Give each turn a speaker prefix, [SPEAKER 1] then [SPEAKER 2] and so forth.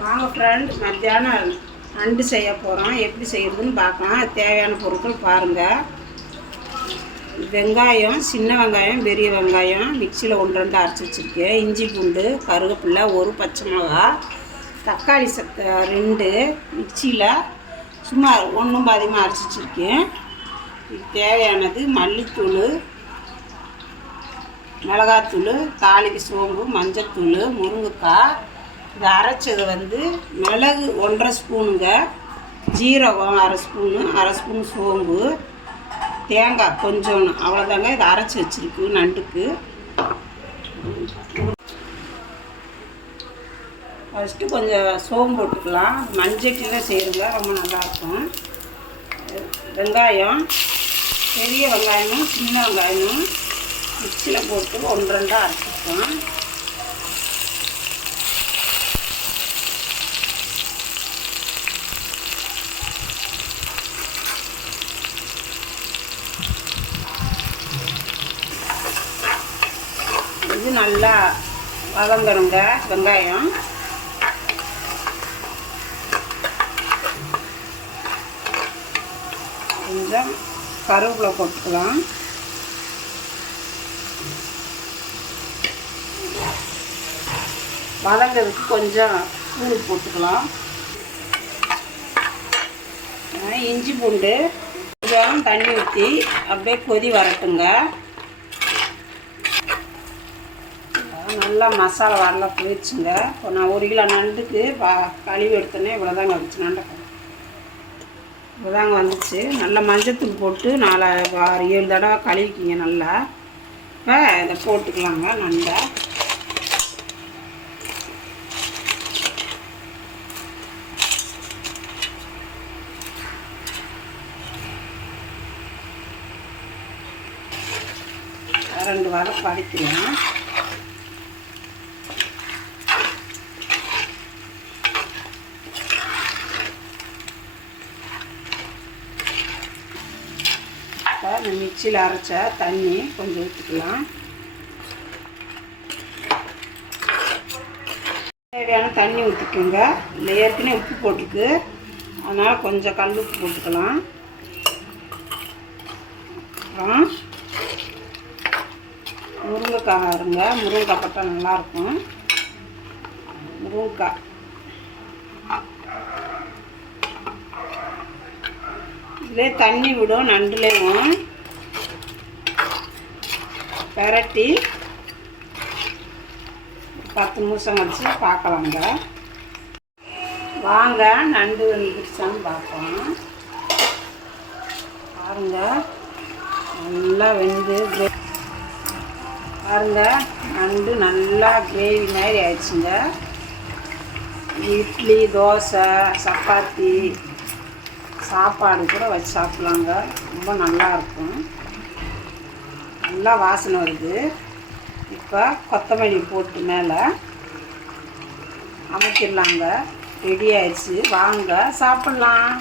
[SPEAKER 1] வாங்க ஃப்ரெண்ட் மத்தியானம் நண்டு செய்ய போகிறோம் எப்படி செய்கிறதுன்னு பார்க்கலாம். தேவையான பொருட்கள் பாருங்கள் வெங்காயம் சின்ன வெங்காயம் பெரிய வெங்காயம் மிக்சியில் ஒன்று ரெண்டு அரைச்சி வச்சுருக்கேன் இஞ்சி பூண்டு கருவேப்பில்லை ஒரு பச்சை மிளகா தக்காளி சத்த ரெண்டு மிக்சியில் சும்மா ஒன்றும் பாதியமாக அரைச்சி வச்சுருக்கேன் தேவையானது மல்லித்தூள் மிளகாத்தூள் தாளிக்கு சோம்பு மஞ்சத்தூள் முருங்கைக்காய் இது அரைச்சது வந்து மிளகு ஒன்றரை ஸ்பூனுங்க ஜீரகம் அரை ஸ்பூனு அரை ஸ்பூன் சோம்பு தேங்காய் கொஞ்சோன்னு அவ்வளோதாங்க இதை அரைச்சி வச்சிருக்கு நண்டுக்கு. ஃபஸ்ட்டு கொஞ்சம் சோம்பு போட்டுக்கலாம். மஞ்சட்டியில் செய்கிறங்க ரொம்ப நல்லாயிருக்கும். வெங்காயம் பெரிய வெங்காயமும் சின்ன வெங்காயமும் மிக்சியில் போட்டு ஒன்று ரெண்டாக அரைச்சிப்போம் இது நல்லா வதங்கணுங்க வெங்காயம். கொஞ்சம் கருவேப்பிலை போட்டுக்கலாம். வதங்கிறதுக்கு கொஞ்சம் பூண்டு போட்டுக்கலாம். இஞ்சி பூண்டு. கொஞ்சம் தண்ணி ஊற்றி அப்படியே கொதி வரட்டுங்க. நல்லா மசாலா வரல போயிடுச்சுங்க. இப்போ நான் ஒரு கிலோ நண்டுக்கு பா கழுவி எடுத்தோன்னே இவ்வளோதாங்க வந்துச்சு நண்டை இவ்வளோதாங்க வந்துச்சு. நல்லா மஞ்சத்தூள் போட்டு நாலு ஆறு ஏழு தடவை கழுவிக்கிங்க நல்லா. இப்போ இதை போட்டுக்கலாங்க நண்டை. ரெண்டு வாரம் படிக்கலாம் இப்போ இந்த மிக்சியில் அரைச்ச தண்ணி கொஞ்சம் ஊற்றிக்கலாம் தேவையான தண்ணி ஊற்றிக்கோங்க இல்லை ஏற்கனவே உப்பு போட்டிருக்கு. அதனால் கொஞ்சம் கல் உப்பு போட்டுக்கலாம். அப்புறம் முருங்கைக்காய் இருங்க முருங்கைக்காய் பட்டா நல்லாயிருக்கும் முருங்கைக்காய். இதே தண்ணி விடும் நண்டுலேயும் பெரட்டி பத்து நிமிஷம் கழிச்சு பார்க்கலாங்க வாங்க நண்டு வந்துருச்சான்னு பார்ப்போம் பாருங்க நல்லா வெந்து கிரே- பாருங்க நண்டு நல்லா கிரேவி மாதிரி ஆயிடுச்சுங்க. இட்லி தோசை சப்பாத்தி சாப்பாடு கூட வச்சு சாப்பிட்லாங்க. ரொம்ப நல்லா இருக்கும். நல்லா வாசனை வருது. இப்போ கொத்தமல்லி போட்டு மேலே அமைச்சிடலாங்க ரெடி ஆயிடுச்சு. வாங்க சாப்பிட்லாம்.